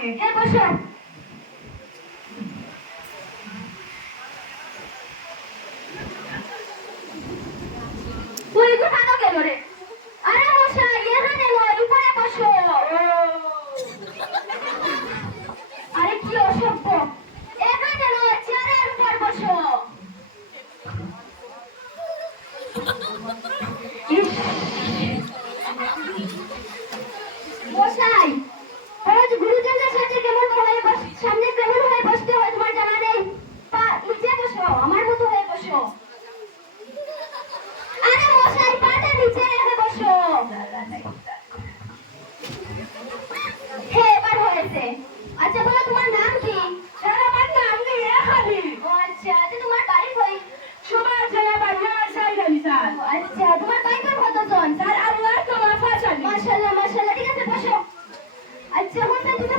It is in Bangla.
এখানে। হ্যাঁ বসো। তুই কোথাও গেল রে? আরে মশাই এখানে নয়, উপরে বসো। আরে কি অসভ্য, এখানে নয়, চেয়ারের উপর বসো। ইস, মশাই রোজ গুরুজনদের সাথে কেমন হয়ে সামনে কেমন হয়ে বসতে হয় তোমার জানা নেই? পা নিচে বসো, আমার মতো হয়ে বসো। আরে মশাই পাটা নিচে রেখে বসো। হ্যাঁ এবার হয়েছে। আচ্ছা বলো তোমার নাম কি? স্যার আমার নাম নেই এখানে। ও আচ্ছা, আচ্ছা তোমার বাড়ি কই? সবার জায়গা বাড়ি আমার সাইডালি স্যার। ও আচ্ছা, তোমার ভাই বোন কতজন? স্যার আল্লাহ তোমার ফাঁসালি। মাশাআল্লাহ মাশাআল্লাহ, ঠিক আছে বসো। আচ্ছা হোসেন তুমি